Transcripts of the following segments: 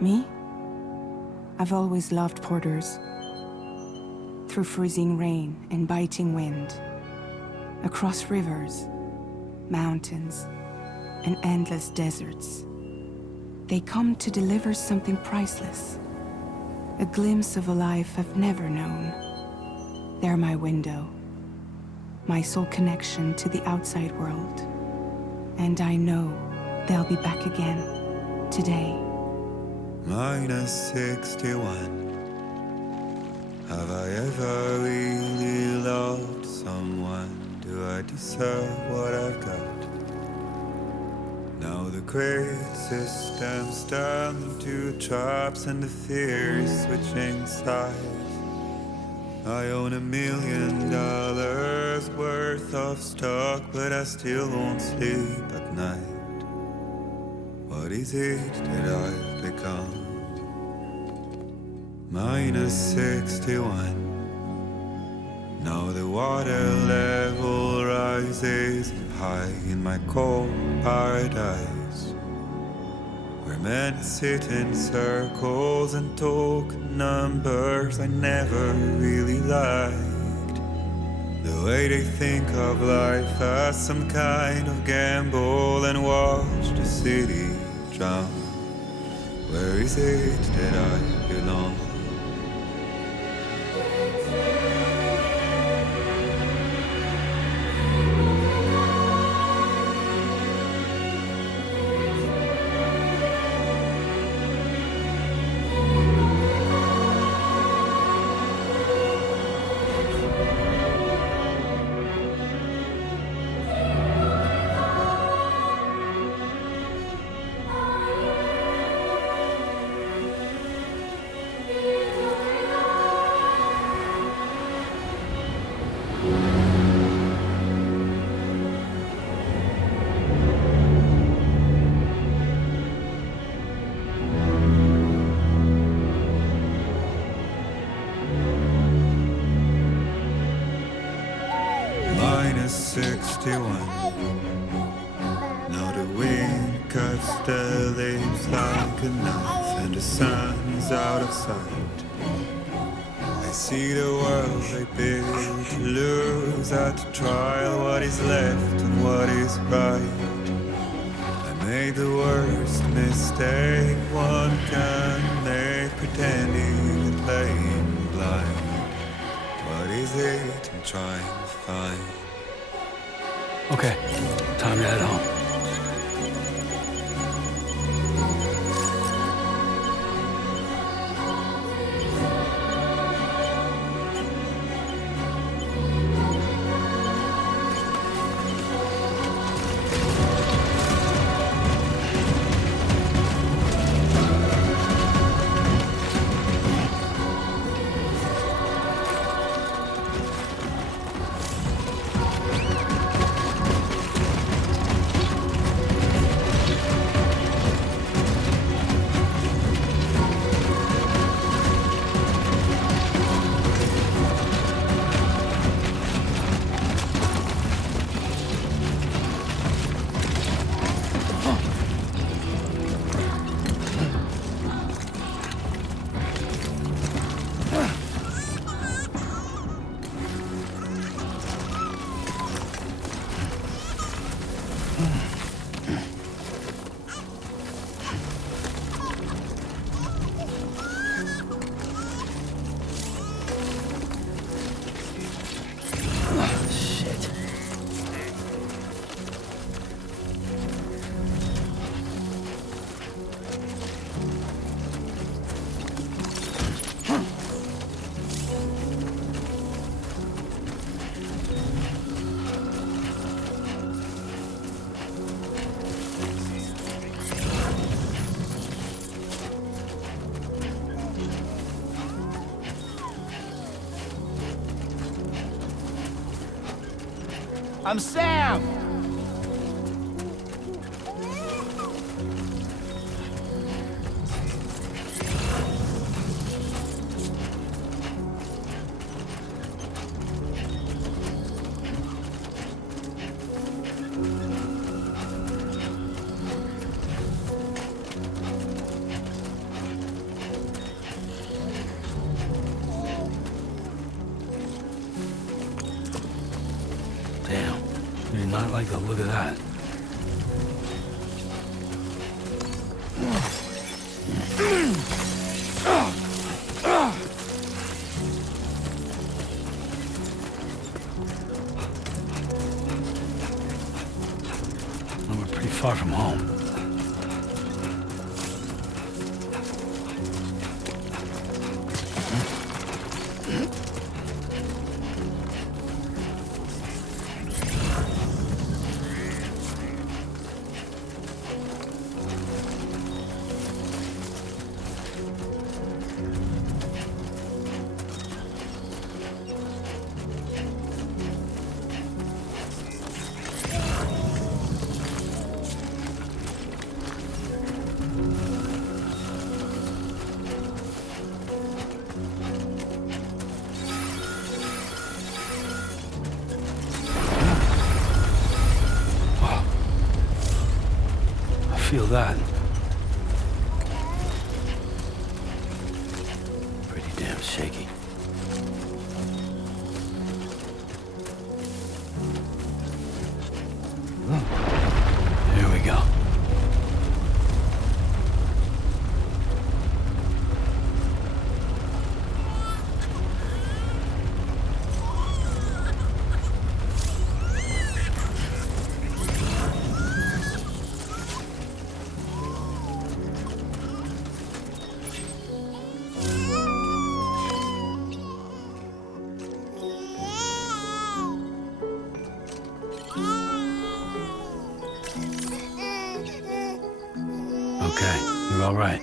Me? I've always loved porters. Through freezing rain and biting wind, across rivers, mountains, and endless deserts. They come to deliver something priceless, a glimpse of a life I've never known. They're my window, my sole connection to the outside world. And I know they'll be back again, today. Minus 61. Have I ever really loved someone? Do I deserve what I've got? Now the great system's turned into traps and the fears switching sides. I own $1 million worth of stock, but I still won't sleep at night. What is it that I've become? Minus 61. Now the water level rises high in my cold paradise, where men sit in circles and talk numbers I never really liked. The way they think of life as some kind of gamble and watch the city drown. Where is it that I belong? Minus 61. Now the wind cuts the leaves like a knife, and the sun's out of sight. I see the world they build to lose at the trial, what is left and what is right. I made the worst mistake one can make, pretending and playing blind. What is it I'm trying to find? Okay, time to head home. I'm Sam! like the look of that. Well, we're pretty far from home. Feel that. Pretty damn shaky. Here we go. Okay, you're all right.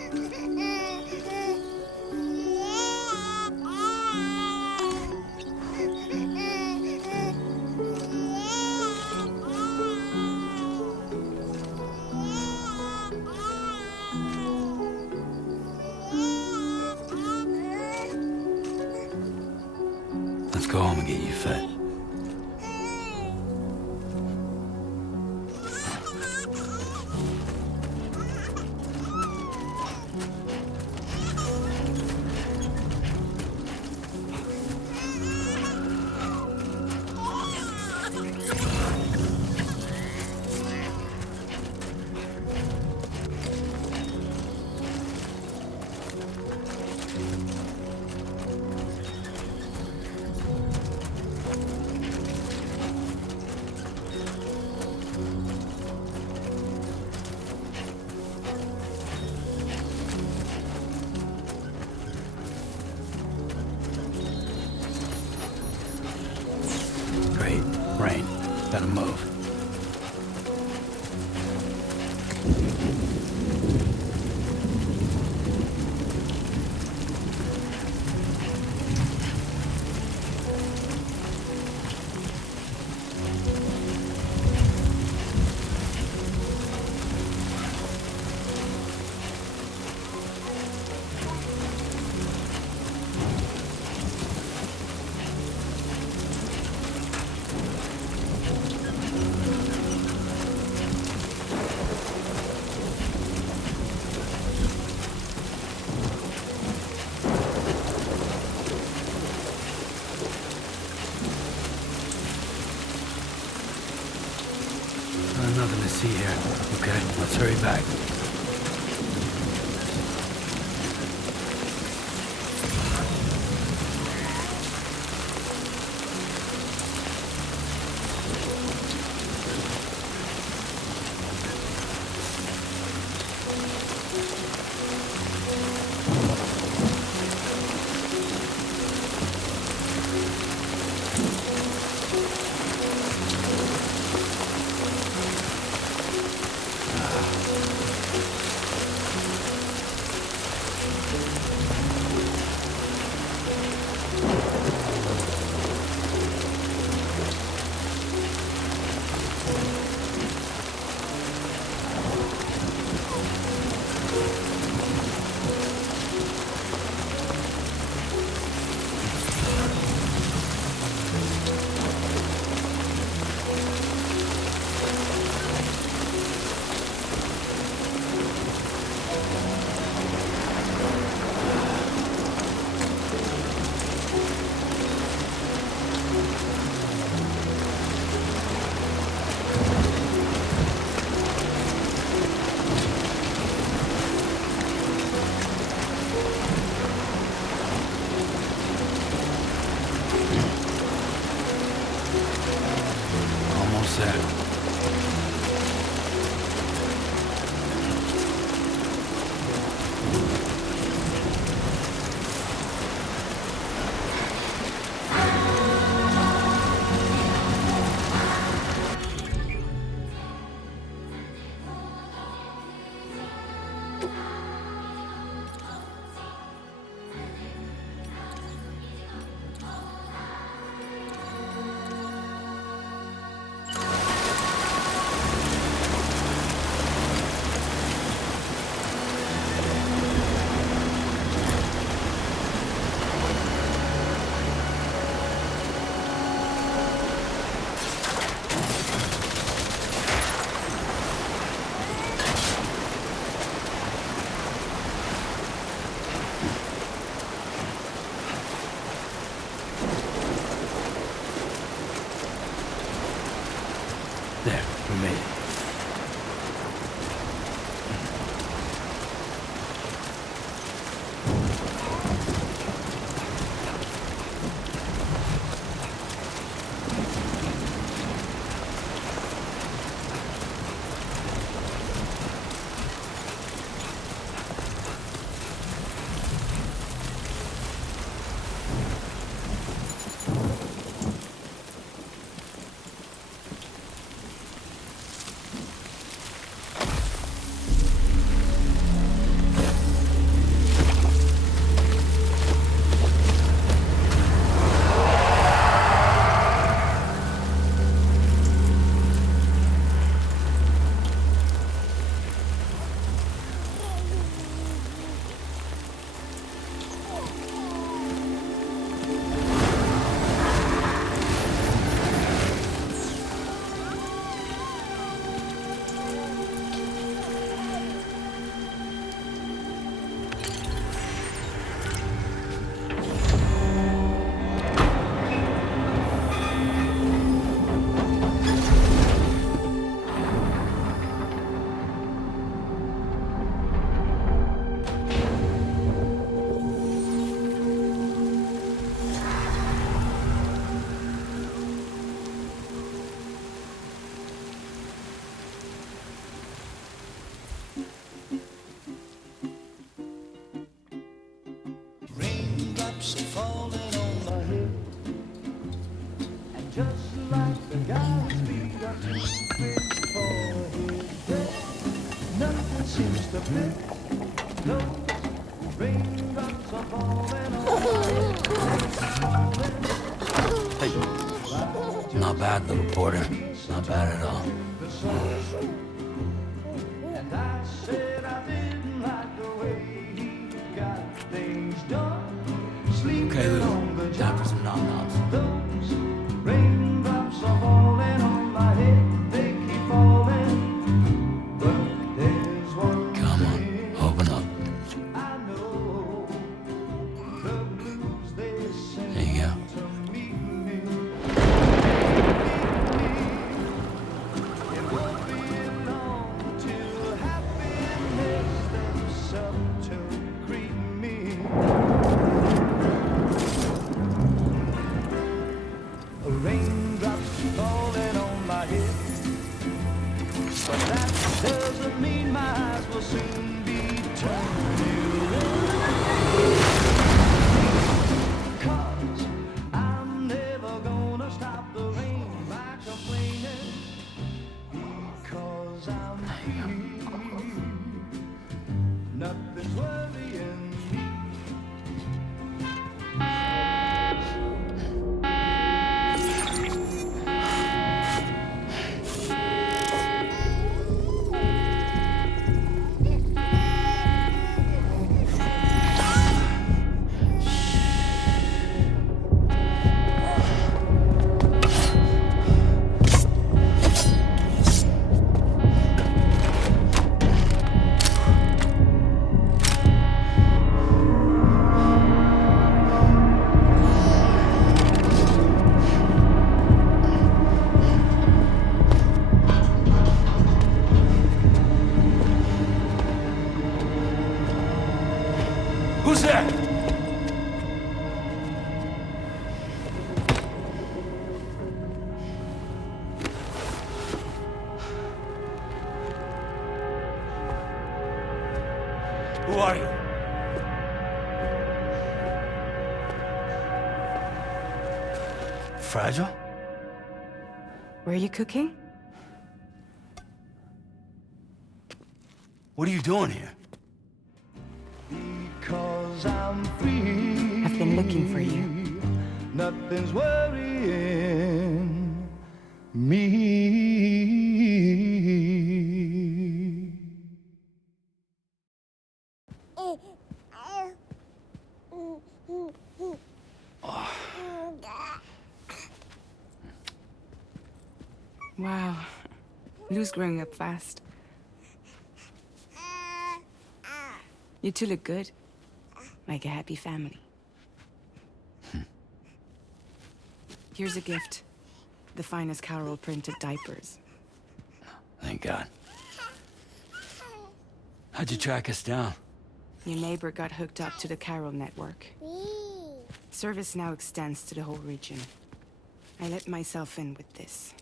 Let's go home and get you fed. Great. Rain. Gotta move. Nothing to see here. Okay, let's hurry back. Hey. Not bad, little Porter. Not bad at all. Okay, Lou. Time for some nom-noms. Raindrops are falling on my head, they keep falling. But there's one Come on, open up. I know, the blues they send There you go. to meet me. It won't be long till happiness steps up to greet me. Raindrops falling on my head, but that doesn't mean my eyes will soon be turning red. 'Cause I'm never gonna stop the rain by complaining, because I'm free. Nothing's worrying me. Who's there? Who are you? Fragile? Were you cooking? What are you doing here? Because I'm free. I've been looking for you. Nothing's worrying me. Wow. Lou's growing up fast. You two look good. Like a happy family. Here's a gift. The finest Carol printed diapers. Thank God. How'd you track us down? Your neighbor got hooked up to the Carol network. Service now extends to the whole region. I let myself in with this.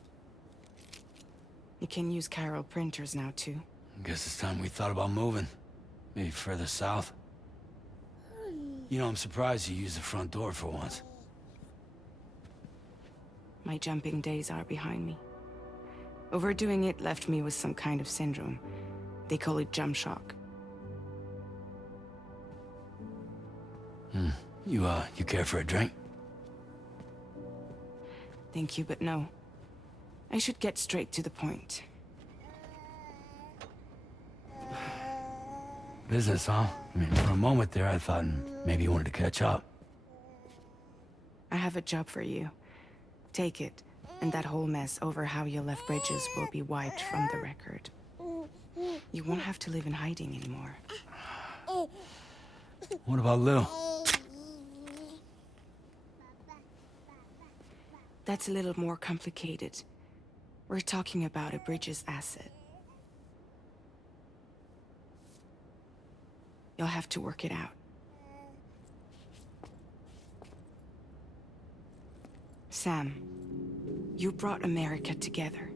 You can use Carol printers now, too. Guess it's time we thought about moving. Maybe further south. You know, I'm surprised you used the front door for once. My jumping days are behind me. Overdoing it left me with some kind of syndrome. They call it jump shock. You care for a drink? Thank you, but no. I should get straight to the point. Business, huh? I mean, for a moment there, I thought maybe you wanted to catch up. I have a job for you. Take it, and that whole mess over how you left Bridges will be wiped from the record. You won't have to live in hiding anymore. What about Lou? That's a little more complicated. We're talking about a Bridges asset. You'll have to work it out. Sam, you brought America together.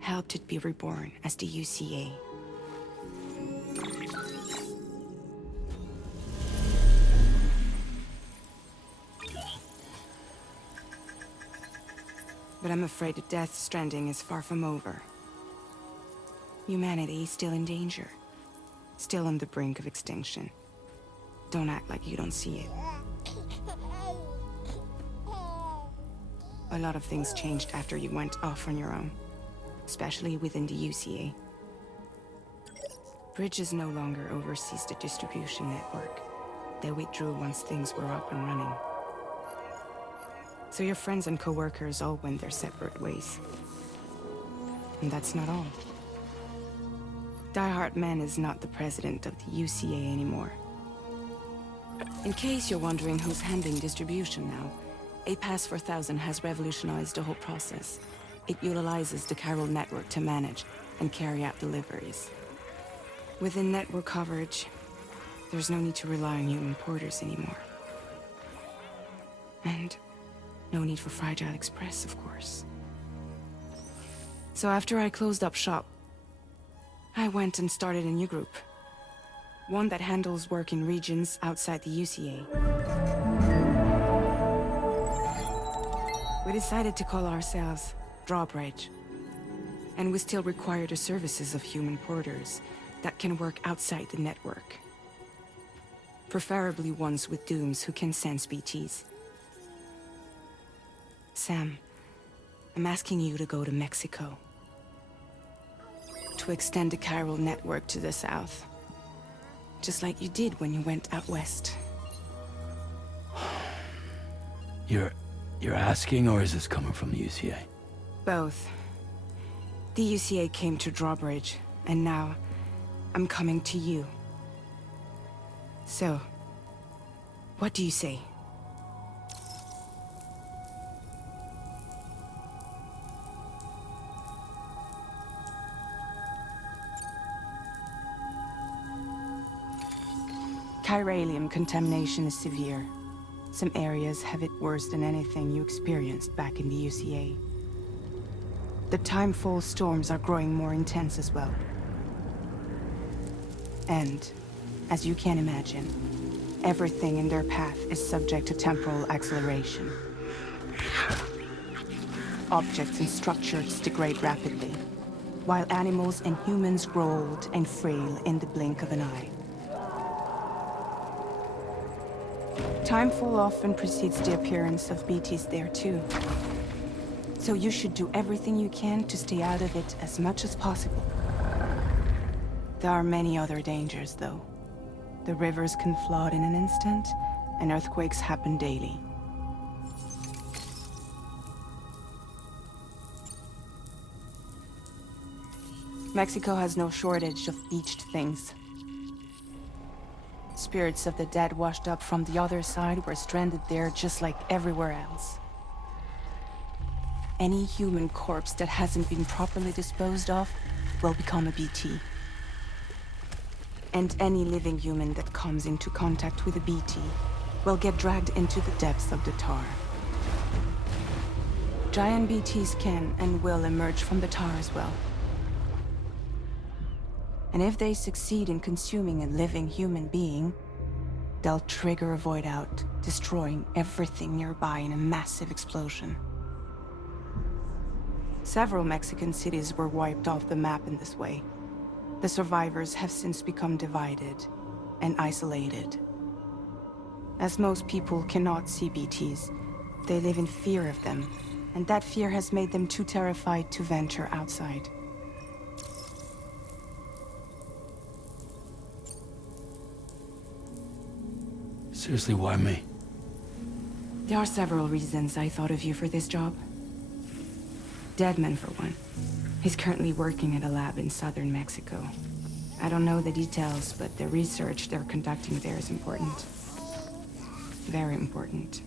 Helped it be reborn as the UCA. But I'm afraid the Death Stranding is far from over. Humanity is still in danger. Still on the brink of extinction. Don't act like you don't see it. A lot of things changed after you went off on your own, especially within the UCA. Bridges no longer oversees the distribution network. They withdrew once things were up and running. So your friends and co-workers all went their separate ways. And that's not all. Die Hard Man is not the president of the UCA anymore. In case you're wondering who's handling distribution now, A Pass 4000 has revolutionized the whole process. It utilizes the chiral network to manage and carry out deliveries. Within network coverage, there's no need to rely on human porters anymore. And no need for Fragile Express, of course. So after I closed up shop, I went and started a new group. One that handles work in regions outside the UCA. We decided to call ourselves Drawbridge. And we still require the services of human porters that can work outside the network. Preferably ones with dooms who can sense BTs. Sam, I'm asking you to go to Mexico. To extend the chiral network to the south. Just like you did when you went out west. You're asking, or is this coming from the UCA? Both. The UCA came to Drawbridge, and now I'm coming to you. So, what do you say? Chiralium contamination is severe. Some areas have it worse than anything you experienced back in the UCA. The timefall storms are growing more intense as well. And, as you can imagine, everything in their path is subject to temporal acceleration. Objects and structures degrade rapidly, while animals and humans grow old and frail in the blink of an eye. Timefall often precedes the appearance of BTs there too. So you should do everything you can to stay out of it as much as possible. There are many other dangers, though. The rivers can flood in an instant, and earthquakes happen daily. Mexico has no shortage of beached things. Spirits of the dead washed up from the other side were stranded there just like everywhere else. Any human corpse that hasn't been properly disposed of will become a BT. And any living human that comes into contact with a BT will get dragged into the depths of the tar. Giant BTs can and will emerge from the tar as well. And if they succeed in consuming a living human being, they'll trigger a void out, destroying everything nearby in a massive explosion. Several Mexican cities were wiped off the map in this way. The survivors have since become divided and isolated. As most people cannot see BTs, they live in fear of them, and that fear has made them too terrified to venture outside. Seriously, why me? There are several reasons I thought of you for this job. Deadman, for one. He's currently working at a lab in southern Mexico. I don't know the details, but the research they're conducting there is important. Very important.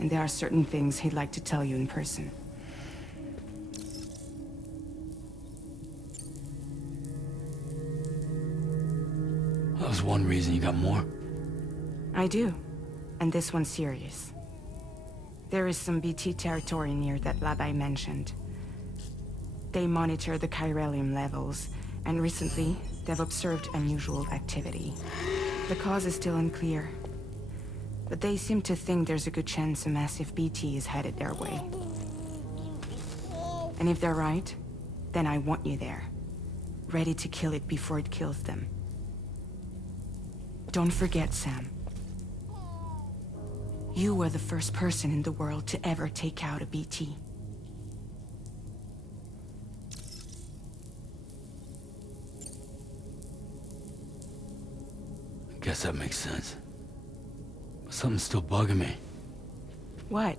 And there are certain things he'd like to tell you in person. That was one reason. You got more? I do. And this one's serious. There is some BT territory near that lab I mentioned. They monitor the chiralium levels, and recently, they've observed unusual activity. The cause is still unclear, but they seem to think there's a good chance a massive BT is headed their way. And if they're right, then I want you there. ready to kill it before it kills them. Don't forget, Sam. You were the first person in the world to ever take out a BT. I guess that makes sense. But something's still bugging me. What?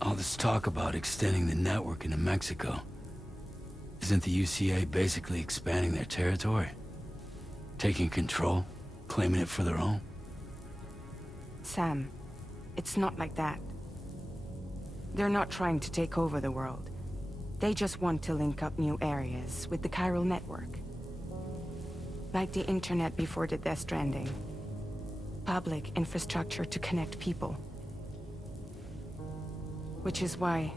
All this talk about extending the network into Mexico. Isn't the UCA basically expanding their territory? Taking control? Claiming it for their own? Sam, it's not like that. They're not trying to take over the world. They just want to link up new areas with the chiral network. Like the internet before the Death Stranding. Public infrastructure to connect people. Which is why,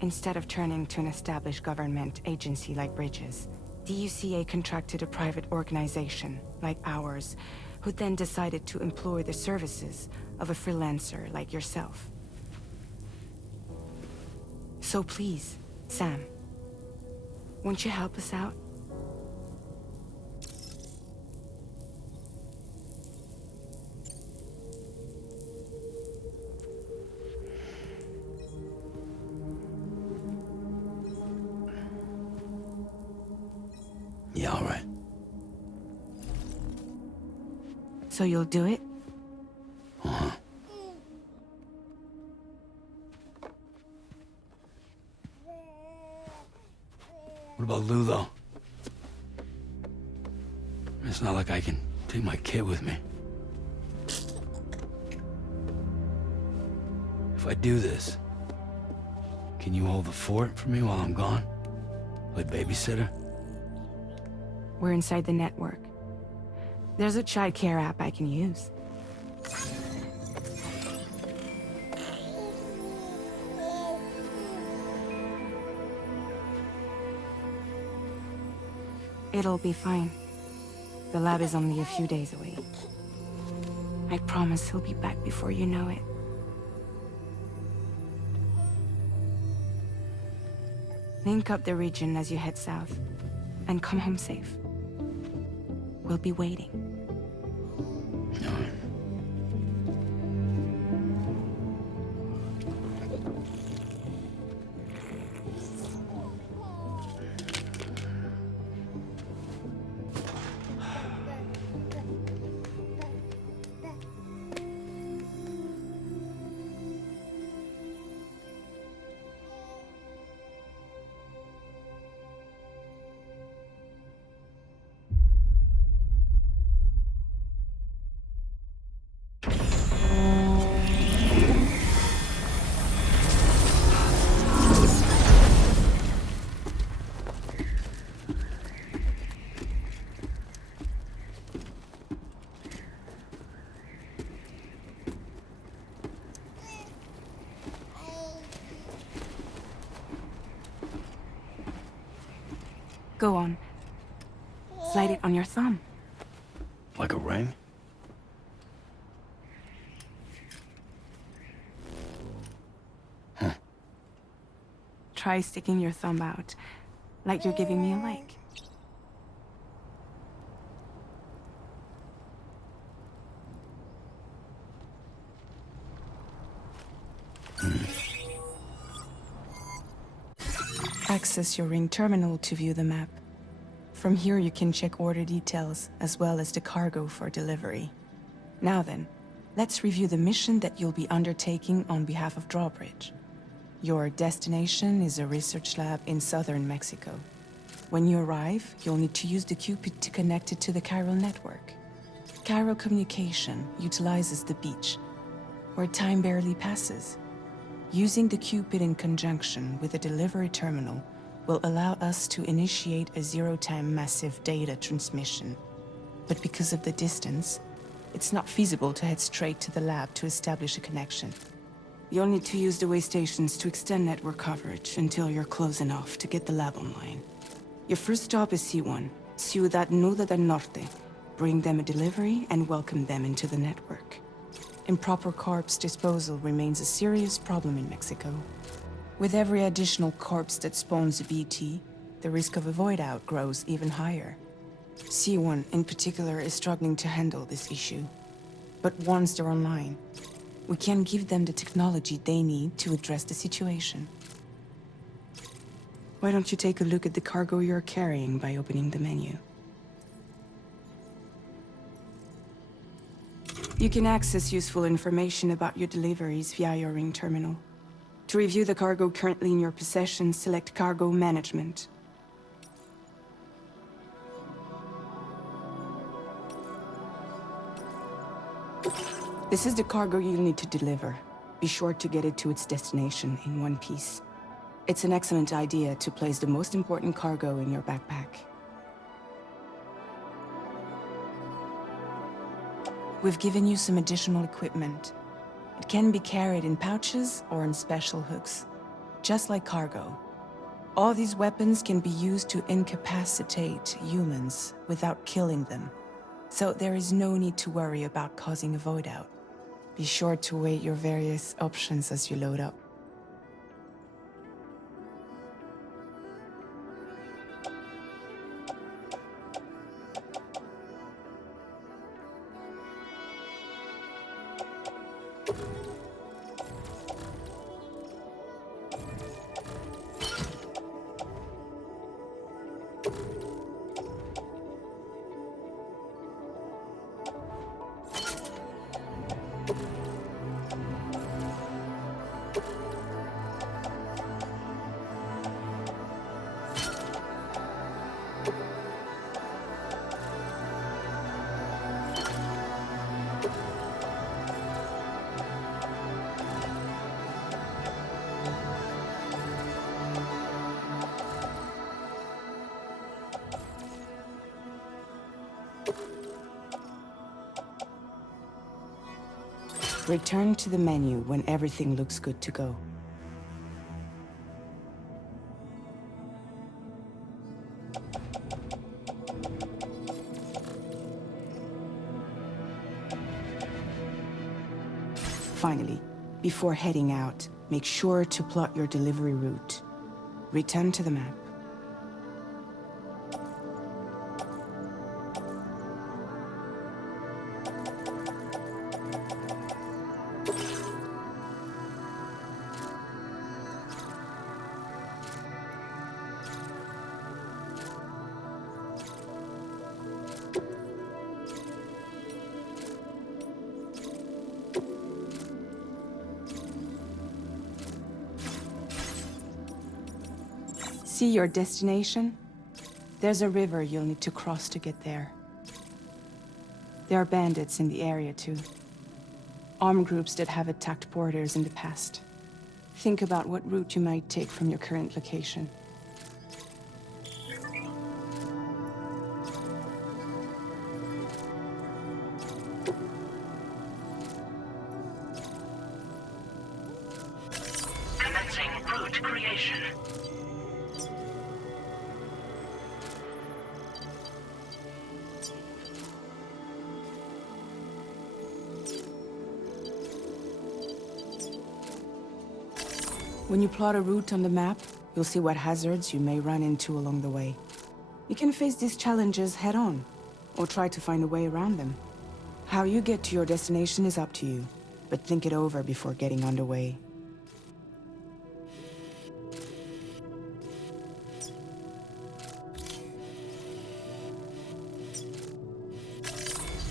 instead of turning to an established government agency like Bridges, the UCA contracted a private organization, like ours, who then decided to employ the services of a freelancer like yourself. So please, Sam, won't you help us out? Yeah, all right. So you'll do it? Uh-huh. What about Lou, though? It's not like I can take my kid with me. If I do this, can you hold the fort for me while I'm gone? Play babysitter? We're inside the network. There's a child care app I can use. It'll be fine. The lab is only a few days away. I promise he'll be back before you know it. Link up the region as you head south, and come home safe. We'll be waiting. All right. Go on. Slide it on your thumb. Like a ring? Huh. Try sticking your thumb out, like you're giving me a like. Access your ring terminal to view the map. From here you can check order details, as well as the cargo for delivery. Now then, let's review the mission that you'll be undertaking on behalf of Drawbridge. Your destination is a research lab in southern Mexico. When you arrive, you'll need to use the Cupid to connect it to the chiral network. Chiral communication utilizes the beach, where time barely passes. Using the Cupid in conjunction with a delivery terminal will allow us to initiate a zero-time massive data transmission. But because of the distance, it's not feasible to head straight to the lab to establish a connection. You'll need to use the way stations to extend network coverage until you're close enough to get the lab online. Your first stop is C1, Ciudad Nuda del Norte. Bring them a delivery and welcome them into the network. Improper corpse disposal remains a serious problem in Mexico. With every additional corpse that spawns a BT, the risk of a void out grows even higher. C1 in particular is struggling to handle this issue. But once they're online, we can give them the technology they need to address the situation. Why don't you take a look at the cargo you're carrying by opening the menu? You can access useful information about your deliveries via your Ring terminal. To review the cargo currently in your possession, select Cargo Management. This is the cargo you'll need to deliver. Be sure to get it to its destination in one piece. It's an excellent idea to place the most important cargo in your backpack. We've given you some additional equipment. It can be carried in pouches or in special hooks, just like cargo. All these weapons can be used to incapacitate humans without killing them. So there is no need to worry about causing a void out. Be sure to weigh your various options as you load up. Return to the menu when everything looks good to go. Finally, before heading out, make sure to plot your delivery route. Return to the map. See your destination? There's a river you'll need to cross to get there. There are bandits in the area too. Armed groups that have attacked porters in the past. Think about what route you might take from your current location. Commencing route creation. When you plot a route on the map, you'll see what hazards you may run into along the way. You can face these challenges head-on, or try to find a way around them. How you get to your destination is up to you, but think it over before getting underway.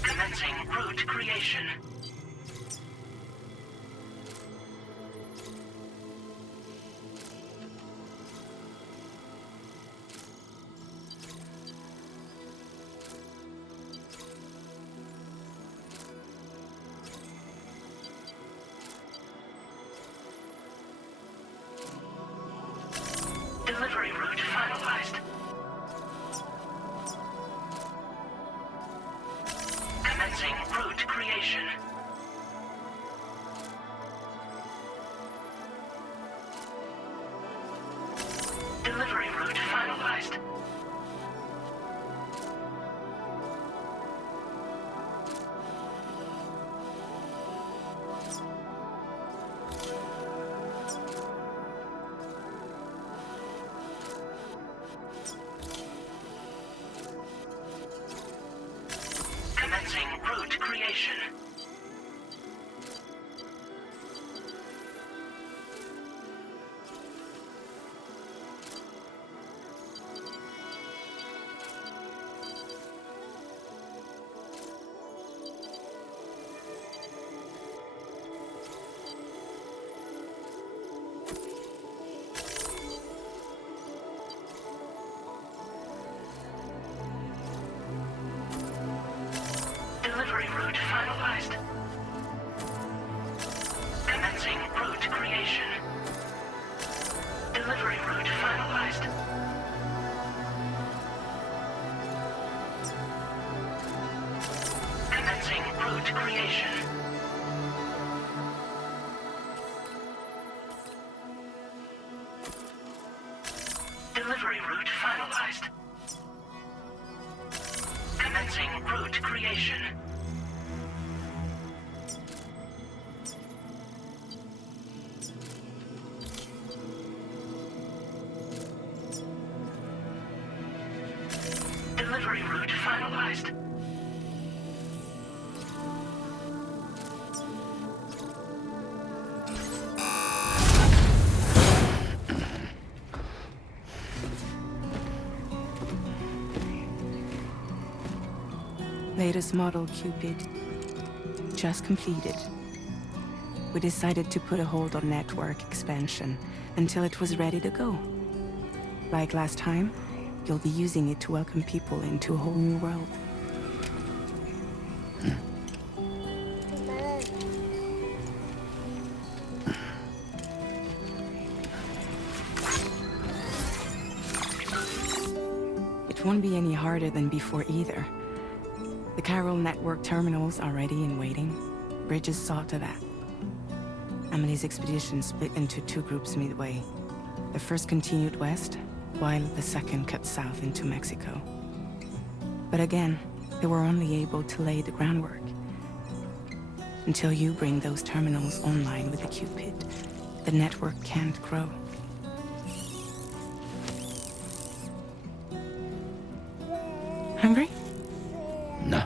Commencing route creation. Delivery route finalized. Commencing route creation. Delivery route finalized. creation. Delivery route finalized. Commencing route creation. Delivery route finalized. Commencing route creation. Delivery route finalized. Commencing route creation. Delivery route finalized. Latest model Cupid. Just completed. We decided to put a hold on network expansion until it was ready to go. Like last time, you'll be using it to welcome people into a whole new world. It won't be any harder than before either. The Chiral network terminals are ready and waiting. Bridges saw to that. Emily's expedition split into two groups midway. The first continued west, while the second cut south into Mexico. But again, they were only able to lay the groundwork. Until you bring those terminals online with the Cupid, the network can't grow. Hungry? No.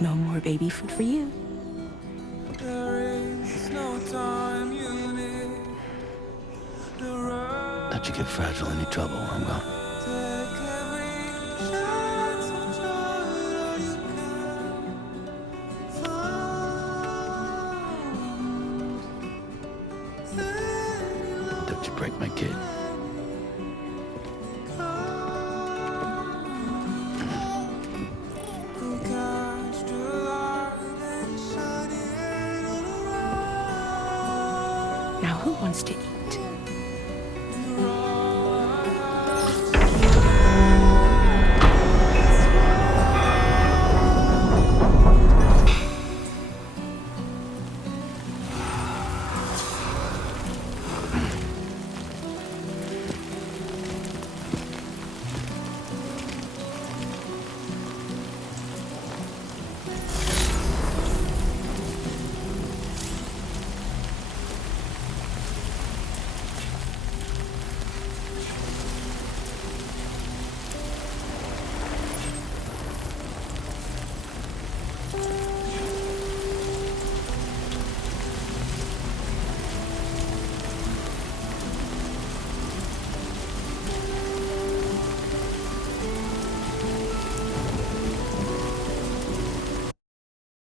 No more baby food for you. Let you get fragile any trouble, I'm gone. Don't you break my kid. Now who wants to